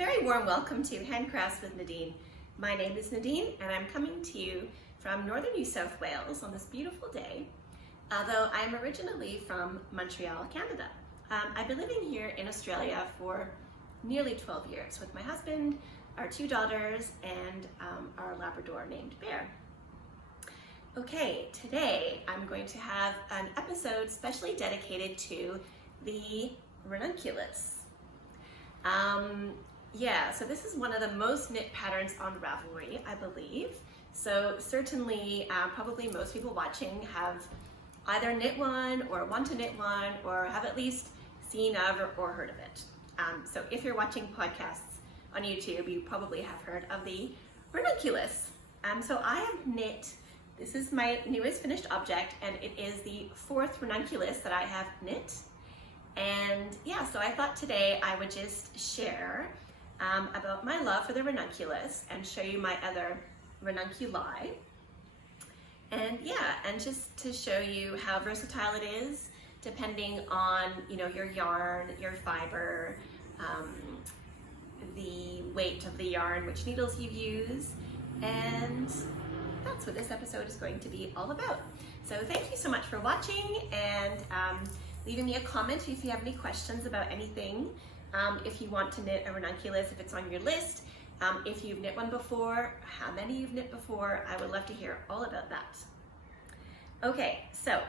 very warm welcome to Handcrafts with Nadine. My name is Nadine and I'm coming to you from northern New South Wales on this beautiful day, although I'm originally from Montreal, Canada. I've been living here in Australia for nearly 12 years with my husband, our 2 daughters, and our Labrador named Bear. Okay, today I'm going to have an episode specially dedicated to the Ranunculus. So this is one of the most knit patterns on Ravelry, I believe. So certainly, probably most people watching have either knit one or want to knit one or have at least seen of or heard of it. So if you're watching podcasts on YouTube, you probably have heard of the Ranunculus. So I have knit, this is my newest finished object, and it is the 4th Ranunculus that I have knit. And yeah, so I thought today I would just share about my love for the Ranunculus and show you my other Ranunculi. And yeah, and just to show you how versatile it is depending on, your yarn, your fiber, the weight of the yarn, which needles you use, and that's what this episode is going to be all about. So thank you so much for watching, and leaving me a comment if you have any questions about anything. If you want to knit a Ranunculus, if it's on your list, if you've knit one before, how many you've knit before, I would love to hear all about that. Okay, so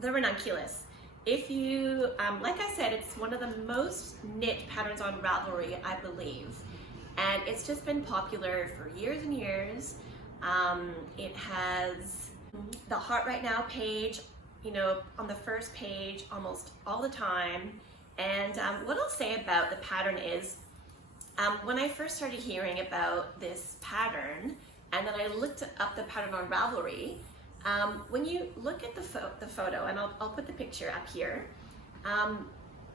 the Ranunculus. If you, like I said, it's one of the most knit patterns on Ravelry, I believe, and it's just been popular for years and years. It has the Hot Right Now page, on the first page almost all the time. And what I'll say about the pattern is, when I first started hearing about this pattern, and then I looked up the pattern on Ravelry, when you look at the photo, and I'll put the picture up here,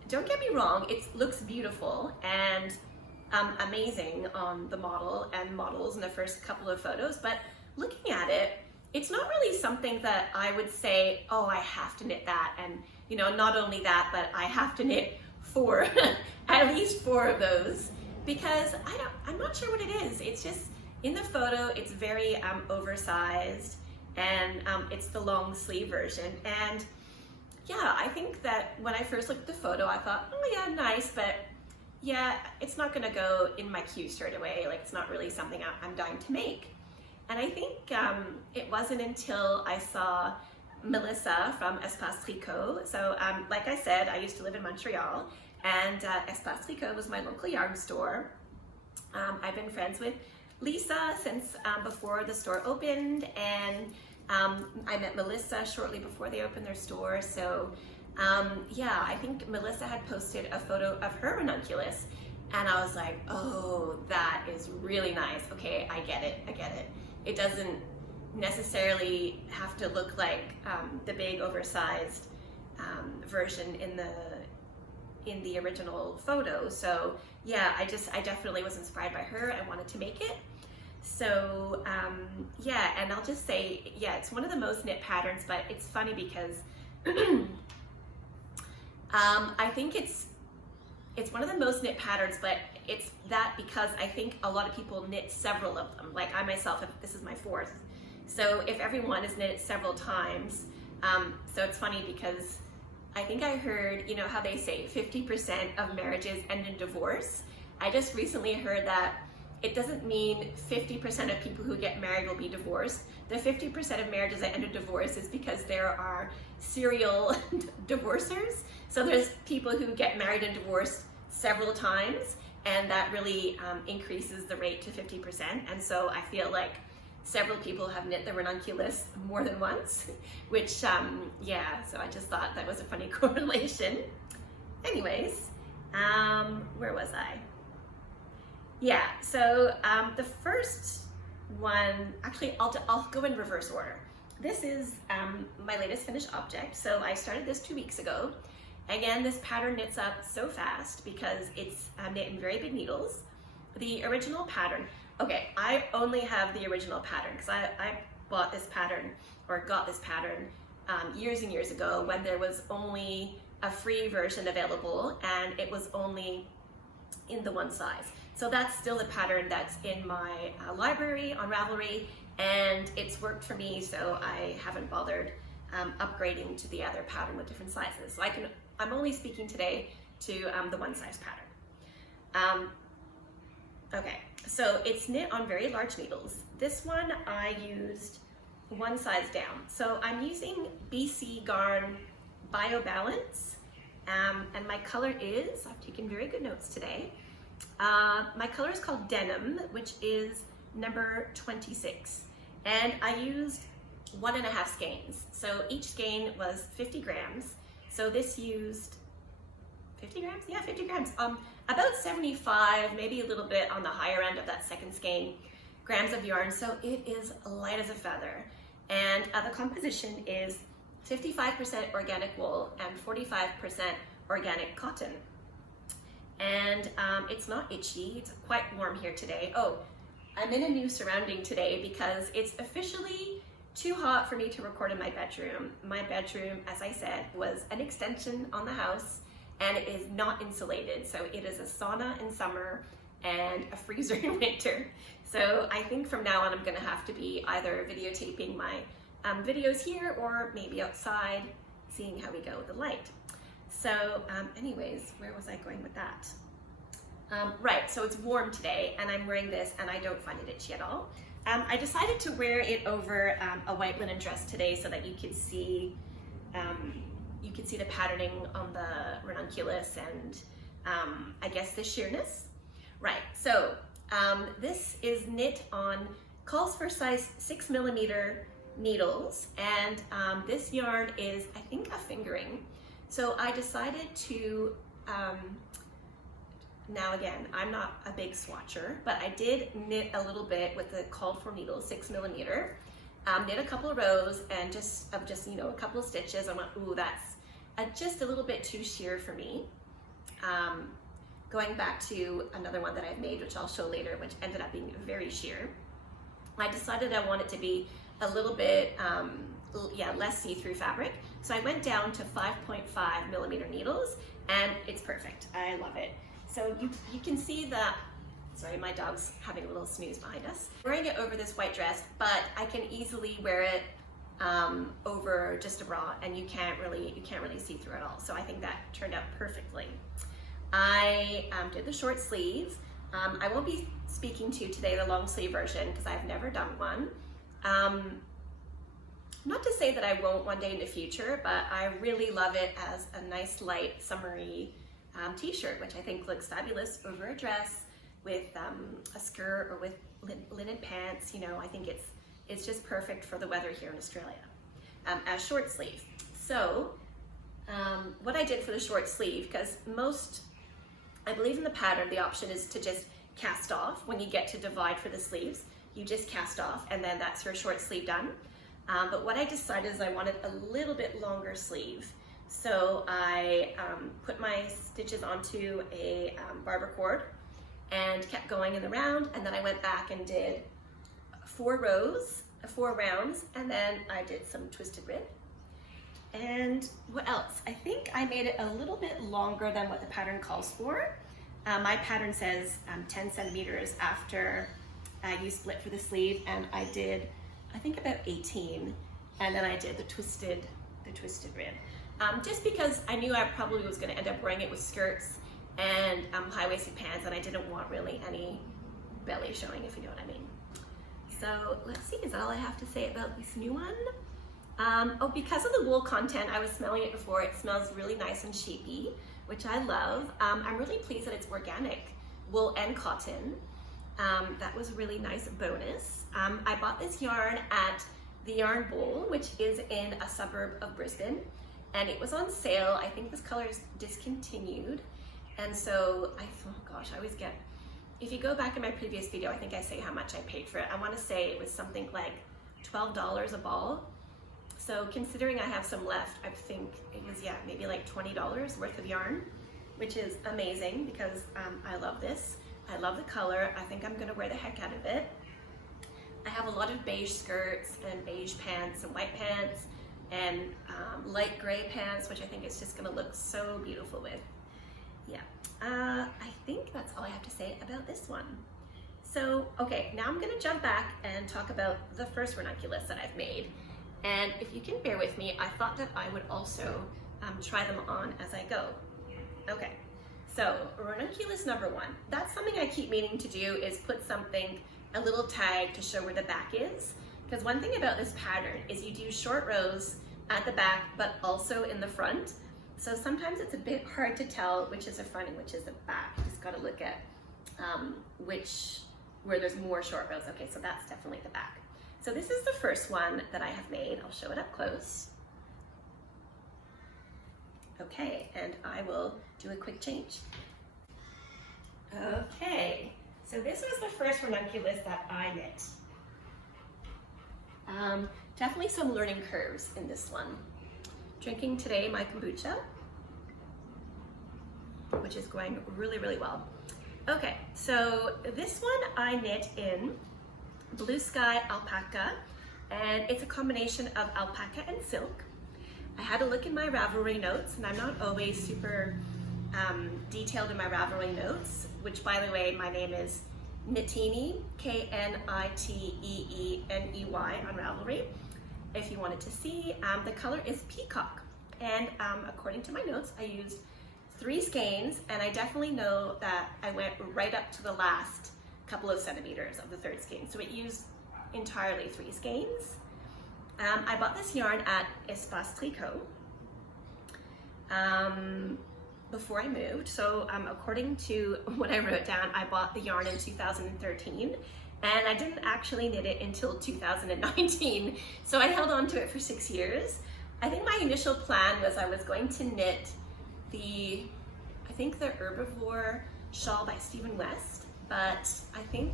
don't get me wrong, it looks beautiful and amazing on the model and models in the first couple of photos, but looking at it, it's not really something that I would say, oh, I have to knit that, and not only that, but I have to knit 4, at least 4 of those, because I'm not sure what it is. It's just, in the photo, it's very oversized, and it's the long sleeve version. And yeah, I think that when I first looked at the photo, I thought, oh yeah, nice, but yeah, it's not gonna go in my queue straight away. Like, it's not really something I'm dying to make. And I think it wasn't until I saw Melissa from Espace Tricot. So like I said, I used to live in Montreal, and Espace Tricot was my local yarn store. I've been friends with Lisa since before the store opened, and I met Melissa shortly before they opened their store. So yeah, I think Melissa had posted a photo of her Ranunculus, and I was like, oh, that is really nice. Okay, I get it. It doesn't necessarily have to look like the big oversized version in the original photo. So yeah, I definitely was inspired by her. I wanted to make it. So yeah, and I'll just say, yeah, it's one of the most knit patterns, but it's funny because I think it's one of the most knit patterns, but it's that because I think a lot of people knit several of them. Like I myself, this is my 4th. So if everyone has knit it several times, so it's funny because I think I heard, how they say 50% of marriages end in divorce. I just recently heard that it doesn't mean 50% of people who get married will be divorced. The 50% of marriages that end in divorce is because there are serial divorcers. So there's people who get married and divorced several times, and that really increases the rate to 50%. And so I feel like several people have knit the Ranunculus more than once, which, yeah, so I just thought that was a funny correlation. Anyways, where was I? Yeah, so the first one, actually, I'll go in reverse order. This is my latest finished object. So I started this 2 weeks ago. Again, this pattern knits up so fast because it's knit in very big needles. The original pattern, okay, I only have the original pattern because I bought this pattern, or got this pattern years and years ago when there was only a free version available, and it was only in the one size. So that's still the pattern that's in my library on Ravelry, and it's worked for me, so I haven't bothered upgrading to the other pattern with different sizes. So I'm only speaking today to the one size pattern. Okay, so it's knit on very large needles. This one I used one size down. So I'm using BC Garn BioBalance, and my color is, I've taken very good notes today. My color is called Denim, which is number 26. And I used 1.5 skeins. So each skein was 50 grams. So this used 50 grams? Yeah, 50 grams. About 75, maybe a little bit on the higher end of that second skein, grams of yarn. So it is light as a feather. And the composition is 55% organic wool and 45% organic cotton. And it's not itchy, it's quite warm here today. Oh, I'm in a new surrounding today because it's officially too hot for me to record in my bedroom. My bedroom, as I said, was an extension on the house, and it is not insulated. So it is a sauna in summer and a freezer in winter. So I think from now on I'm gonna have to be either videotaping my videos here or maybe outside, seeing how we go with the light. So anyways, where was I going with that? Right, so it's warm today and I'm wearing this and I don't find it itchy at all. I decided to wear it over a white linen dress today so that you could see the patterning on the ranunculus and I guess the sheerness. Right, so this is knit on, calls for size 6mm needles, and this yarn is, I think, a fingering. So I decided to, now again, I'm not a big swatcher, but I did knit a little bit with the called for needles, 6mm, knit a couple of rows and just you know, a couple of stitches. I went, ooh, that's just a little bit too sheer for me. Going back to another one that I've made, which I'll show later, which ended up being very sheer. I decided I wanted to be a little bit, less see-through fabric. So I went down to 5.5mm needles, and it's perfect. I love it. So you can see that, sorry, my dog's having a little snooze behind us. Wearing it over this white dress, but I can easily wear it over just a bra, and you can't really see through it all. So I think that turned out perfectly. I did the short sleeve. I won't be speaking to today the long sleeve version because I've never done one. Not to say that I won't one day in the future, but I really love it as a nice light summery t-shirt, which I think looks fabulous over a dress with a skirt or with linen pants. You know, I think it's just perfect for the weather here in Australia as short sleeve. So what I did for the short sleeve, because I believe in the pattern, the option is to just cast off. When you get to divide for the sleeves, you just cast off and then that's your short sleeve done. But what I decided is I wanted a little bit longer sleeve. So I put my stitches onto a barber cord and kept going in the round, and then I went back and did 4 rounds, and then I did some twisted rib. And what else? I think I made it a little bit longer than what the pattern calls for. My pattern says 10 centimeters after you split for the sleeve, and I did, I think, about 18, and then I did the twisted rib. Just because I knew I probably was going to end up wearing it with skirts and high-waisted pants, and I didn't want really any belly showing, if you know what I mean. So let's see, is that all I have to say about this new one? Oh, because of the wool content, I was smelling it before. It smells really nice and sheepy, which I love. I'm really pleased that it's organic wool and cotton. That was a really nice bonus. I bought this yarn at the Yarn Bowl, which is in a suburb of Brisbane, and it was on sale. I think this color is discontinued, and so I thought, oh gosh, I always get, if you go back in my previous video, I think I say how much I paid for it. I want to say it was something like $12 a ball. So considering I have some left, I think it was, yeah, maybe like $20 worth of yarn, which is amazing because I love this. I love the color. I think I'm gonna wear the heck out of it. I have a lot of beige skirts and beige pants and white pants and light gray pants, which I think is just gonna look so beautiful with. Yeah, I think that's all I have to say about this one. So, okay, now I'm gonna jump back and talk about the first ranunculus that I've made. And if you can bear with me, I thought that I would also try them on as I go. Okay, so ranunculus number 1. That's something I keep meaning to do, is put something, a little tag to show where the back is. Because one thing about this pattern is you do short rows at the back, but also in the front. So sometimes it's a bit hard to tell which is the front and which is the back. You just gotta look at where there's more short rows. Okay, so that's definitely the back. So this is the first one that I have made. I'll show it up close. Okay, and I will do a quick change. Okay, so this was the first ranunculus that I knit. Definitely some learning curves in this one. Drinking today my kombucha, which is going really, really well. Okay, so this one I knit in Blue Sky Alpaca, and it's a combination of alpaca and silk. I had a look in my Ravelry notes, and I'm not always super detailed in my Ravelry notes, which, by the way, my name is Knitteeny, Kniteeny on Ravelry. If you wanted to see, the color is peacock, and according to my notes, I used 3 skeins, and I definitely know that I went right up to the last couple of centimeters of the 3rd skein, so it used entirely 3 skeins. I bought this yarn at Espace Tricot before I moved, so according to what I wrote down, I bought the yarn in 2013, and I didn't actually knit it until 2019, so I held on to it for 6 years. I think my initial plan was I was going to knit the Herbivore shawl by Stephen West, but I think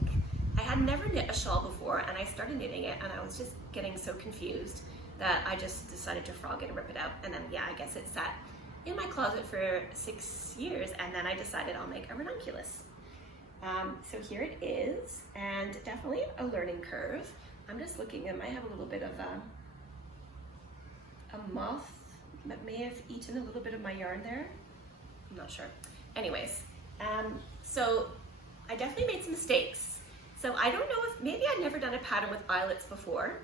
I had never knit a shawl before, and I started knitting it, and I was just getting so confused that I just decided to frog it and rip it out. And then, yeah, I guess it sat in my closet for 6 years, and then I decided I'll make a ranunculus. So here it is, and definitely a learning curve. I'm just looking, it might have a little bit of a moth that may have eaten a little bit of my yarn there. I'm not sure. Anyways, so I definitely made some mistakes. So I don't know if, maybe I'd never done a pattern with eyelets before.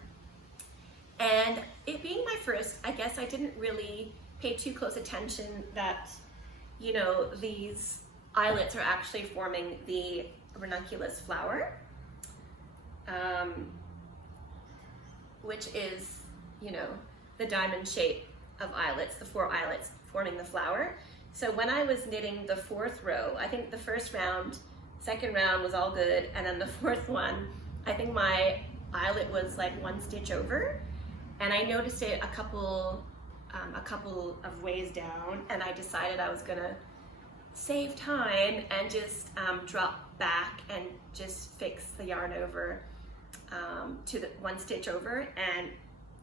And it being my first, I guess I didn't really pay too close attention that, you know, these eyelets are actually forming the ranunculus flower, which is, you know, the diamond shape of eyelets, the 4 eyelets forming the flower. So when I was knitting the 4th row, I think the first round, 2nd round was all good, and then the 4th one, I think my eyelet was like 1 stitch over, and I noticed it a couple of ways down, and I decided I was gonna save time and just drop back and just fix the yarn over to the 1 stitch over, and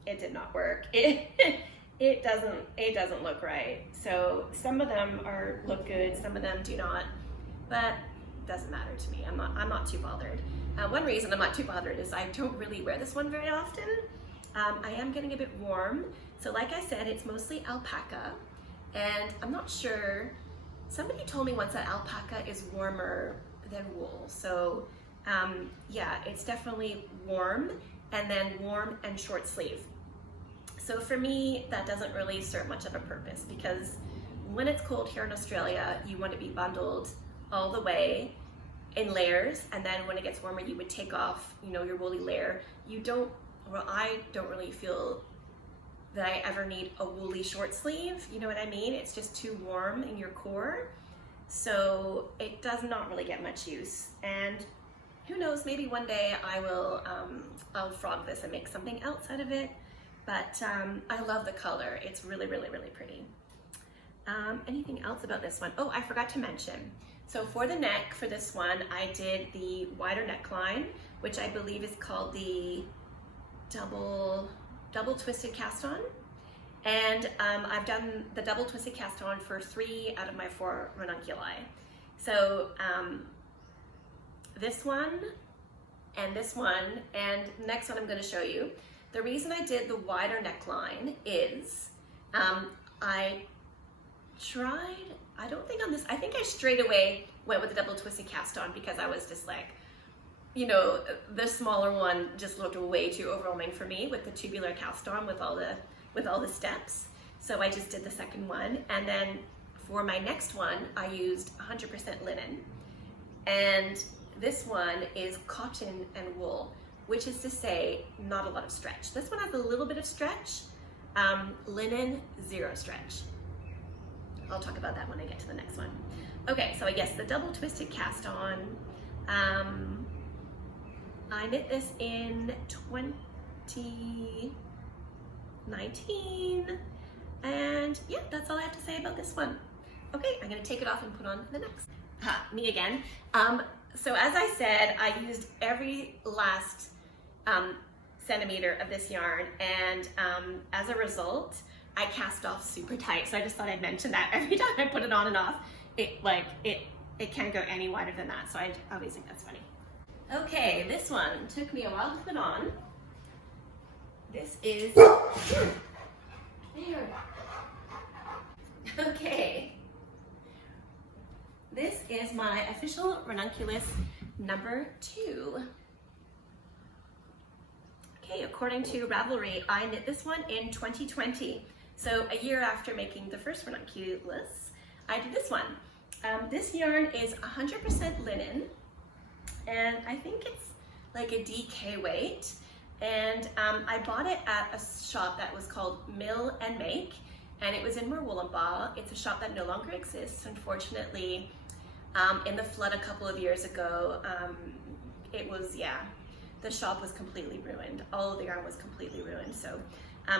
it did not work. It doesn't look right. So some of them look good, some of them do not, but it doesn't matter to me. I'm not too bothered. One reason I'm not too bothered is I don't really wear this one very often. I am getting a bit warm. So like I said, it's mostly alpaca, and I'm not sure, somebody told me once that alpaca is warmer than wool. So yeah, it's definitely warm, and then warm and short sleeve. So for me, that doesn't really serve much of a purpose, because when it's cold here in Australia, you want to be bundled all the way in layers, and then when it gets warmer, you would take off, you know, your woolly layer. I don't really feel that I ever need a woolly short sleeve, you know what I mean? It's just too warm in your core. So it does not really get much use. And who knows, maybe one day I'll frog this and make something else out of it. But I love the color. It's really, really, really pretty. Anything else about this one? Oh, I forgot to mention. So for the neck, for this one, I did the wider neckline, which I believe is called the double twisted cast on. And I've done the double twisted cast on for 3 out of my 4 ranunculi. So this one, and this one, and the next one I'm going to show you. The reason I did the wider neckline is I think I strayed away went with the double twisted cast on because I was just like, you know, the smaller one just looked way too overwhelming for me with the tubular cast on with all the steps. So I just did the second one, and then for my next one I used 100% linen, and this one is cotton and wool, which is to say not a lot of stretch. This one has a little bit of stretch. Linen, zero stretch. I'll talk about that when I get to the next one. Okay, so I guess the double twisted cast on, I knit this in 2019, and yeah, that's all I have to say about this one. Okay, I'm gonna take it off and put on the next. Me again. So as I said, I used every last centimeter of this yarn, and as a result, I cast off super tight. So I just thought I'd mention that every time I put it on and off, it can't go any wider than that. So I always think that's funny. Okay, this one took me a while to put on. This is, there. Okay. This is my official Ranunculus number 2. Okay, according to Ravelry, I knit this one in 2020. So a year after making the first Ranunculus, I did this one. This yarn is 100% linen, and I think it's like a DK weight. And I bought it at a shop that was called Mill and Make, and it was in Murwillumbah. It's a shop that no longer exists, unfortunately. In the flood a couple of years ago, the shop was completely ruined. All of the yarn was completely ruined, so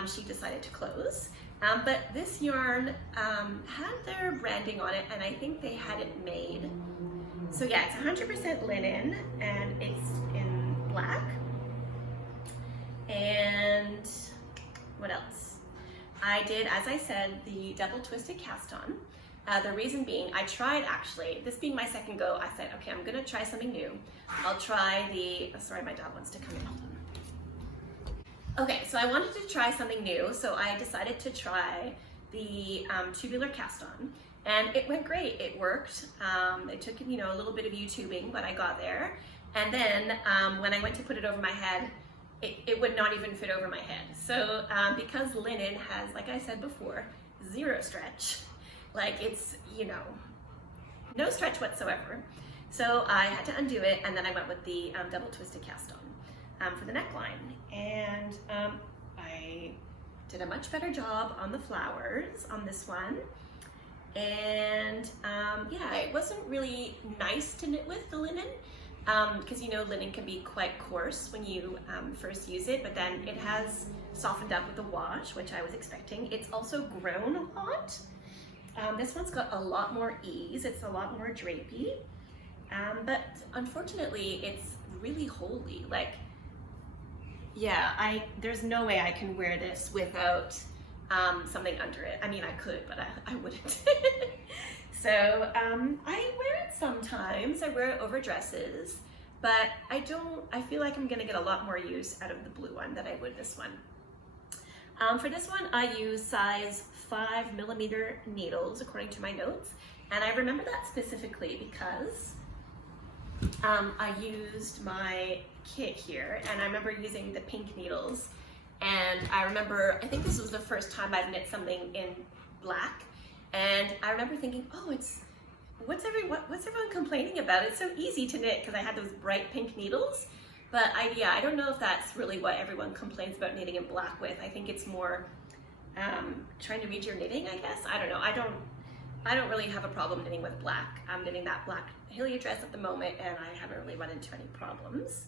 she decided to close. But this yarn had their branding on it, and I think they had it made. So yeah, it's 100% linen, and it's in black. And what else? I did, as I said, the double twisted cast on. The reason being, I tried actually, this being my second go, I said, okay, I'm gonna try something new. I'll try the, sorry, my dog wants to come in. Okay, so I wanted to try something new, so I decided to try the tubular cast on, and it went great. It worked. It took, you know, a little bit of YouTubing, but I got there. And then when I went to put it over my head, it would not even fit over my head. So because linen has, like I said before, zero stretch, like it's, you know, no stretch whatsoever. So I had to undo it, and then I went with the double twisted cast on for the neckline. And I did a much better job on the flowers on this one. And yeah, it wasn't really nice to knit with the linen, because you know linen can be quite coarse when you first use it, but then it has softened up with the wash, which I was expecting. It's also grown a lot. This one's got a lot more ease. It's a lot more drapey, but unfortunately it's really holey. Like, yeah, there's no way I can wear this without something under it. I mean, I could, but I wouldn't. So I wear it sometimes. I wear it over dresses, but I feel like I'm gonna get a lot more use out of the blue one than I would this one. For this one, I use size 5mm needles according to my notes, and I remember that specifically because I used my kit here, and I remember using the pink needles, and I remember, I think this was the first time I've knit something in black, and I remember thinking, oh, what's everyone complaining about? It's so easy to knit because I had those bright pink needles. But I don't know if that's really what everyone complains about knitting in black with. I think it's more trying to read your knitting, I guess. I don't know. I don't really have a problem knitting with black. I'm knitting that black Hillier dress at the moment, and I haven't really run into any problems.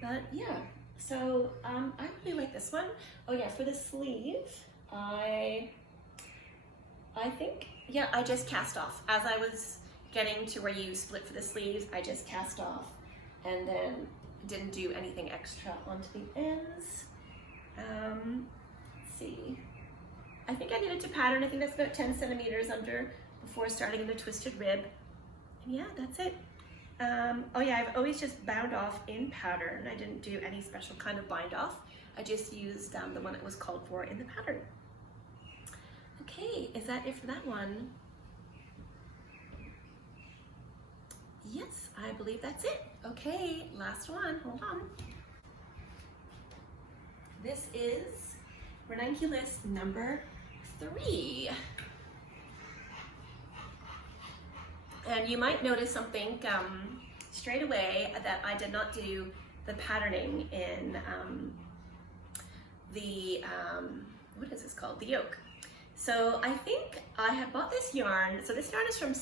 But yeah, so I really like this one. Oh yeah, for the sleeve, I think, yeah, I just cast off. As I was getting to where you split for the sleeves, I just cast off and then didn't do anything extra onto the ends. Let's see. I think I knitted to pattern. I think that's about 10 centimeters under before starting the twisted rib. And yeah, that's it. Oh yeah, I've always just bound off in pattern. I didn't do any special kind of bind off. I just used the one that was called for in the pattern. Okay, is that it for that one? Yes, I believe that's it. Okay, last one, hold on. This is Ranunculus number 3. And you might notice something straight away, that I did not do the patterning in what is this called? The yoke. So I think I had bought this yarn. So this yarn is from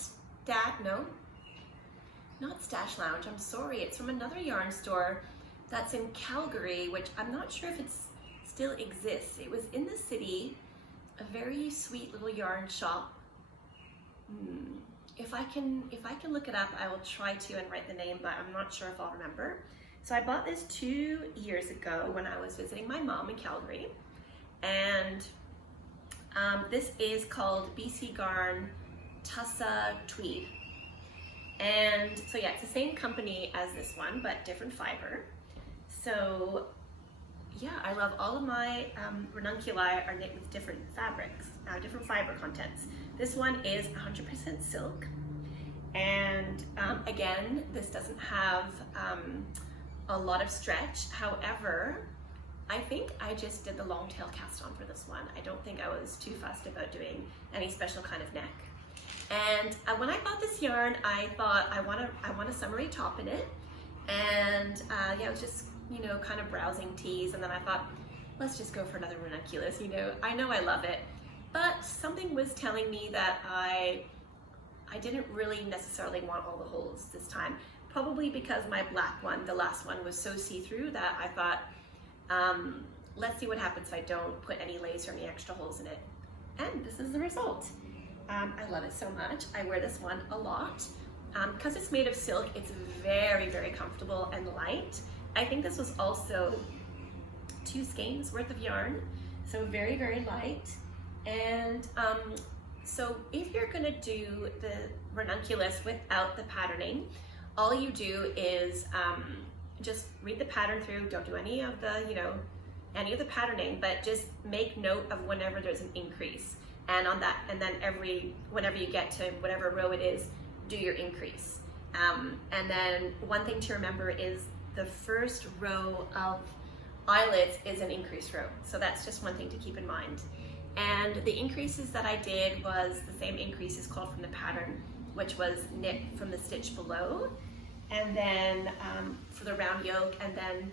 not Stash Lounge, I'm sorry. It's from another yarn store that's in Calgary, which I'm not sure if it still exists. It was in the city, a very sweet little yarn shop. If I can look it up, I will try to and write the name, but I'm not sure if I'll remember. So I bought this 2 years ago when I was visiting my mom in Calgary. And this is called BC Garn Tussah Tweed. And so yeah, it's the same company as this one, but different fiber. So yeah, I love all of my ranunculi are knit with different fabrics, different fiber contents. This one is 100% silk. And again, this doesn't have a lot of stretch. However, I think I just did the long tail cast on for this one. I don't think I was too fussed about doing any special kind of neck. And when I bought this yarn, I thought I want a summery top in it. And yeah, I was just, you know, kind of browsing tees, and then I thought, let's just go for another ranunculus. You know I love it, but something was telling me that I didn't really necessarily want all the holes this time. Probably because my black one, the last one, was so see-through that I thought, let's see what happens if I don't put any lace or any extra holes in it. And this is the result. I love it so much. I wear this one a lot. Because it's made of silk, it's very, very comfortable and light. I think this was also 2 skeins worth of yarn, so very, very light. And so if you're gonna do the ranunculus without the patterning, all you do is just read the pattern through. Don't do any of the, any of the patterning, but just make note of whenever there's an increase. And on that, and then whenever you get to whatever row it is, do your increase. And then one thing to remember is the first row of eyelets is an increase row. So that's just one thing to keep in mind. And the increases that I did was the same increases called from the pattern, which was knit from the stitch below, and then for the round yoke, and then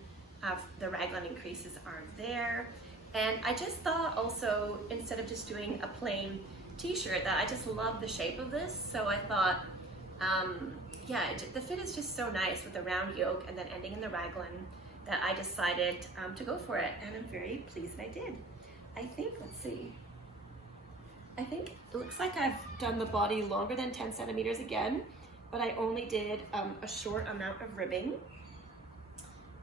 the raglan increases are there. And I just thought also, instead of just doing a plain t-shirt, that I just love the shape of this. So I thought, yeah, the fit is just so nice with the round yoke and then ending in the raglan, that I decided to go for it. And I'm very pleased that I did. I think, let's see. I think it looks like I've done the body longer than 10 centimeters again, but I only did a short amount of ribbing.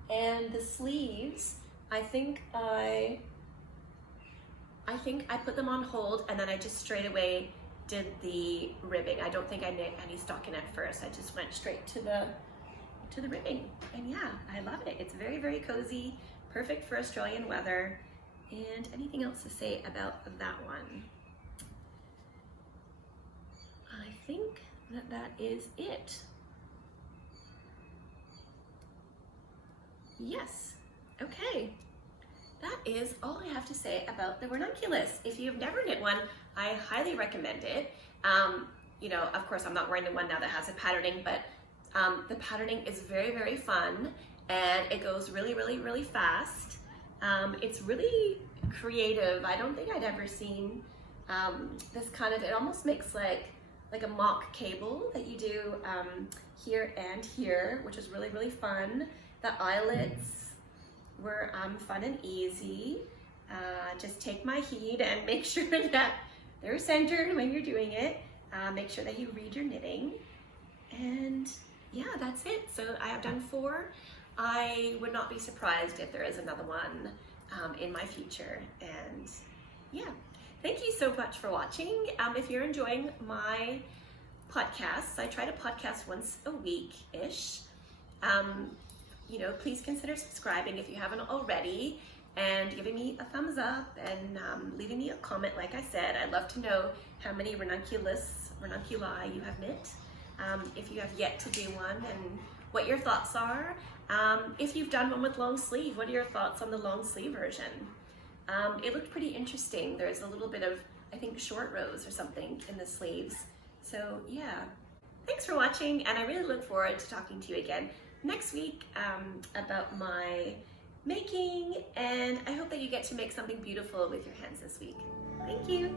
And the sleeves, I think I put them on hold, and then I just straight away did the ribbing. I don't think I knit any stocking at first. I just went straight to the ribbing. And yeah, I love it. It's very, very cozy, perfect for Australian weather. And anything else to say about that one? I think that is it. Yes, okay. That is all I have to say about the ranunculus. If you've never knit one, I highly recommend it. Of course, I'm not wearing the one now that has a patterning, but the patterning is very, very fun, and it goes really, really, really fast. It's really creative. I don't think I'd ever seen this kind of, it almost makes like a mock cable that you do here and here, which is really, really fun. The eyelets were fun and easy. Just take my heat and make sure that they're centered when you're doing it. Make sure that you read your knitting. And yeah, that's it. So I have done 4. I would not be surprised if there is another one in my future. And yeah, thank you so much for watching. If you're enjoying my podcasts, I try to podcast once a week-ish. Please consider subscribing if you haven't already, and giving me a thumbs up, and leaving me a comment. Like I said, I'd love to know how many ranunculi you have knit. if you have yet to do one, and what your thoughts are. If you've done one with long sleeve, what are your thoughts on the long sleeve version? It looked pretty interesting. There's a little bit of, I think, short rows or something in the sleeves. So yeah, thanks for watching, and I really look forward to talking to you again next week about my making, and I hope that you get to make something beautiful with your hands this week. Thank you.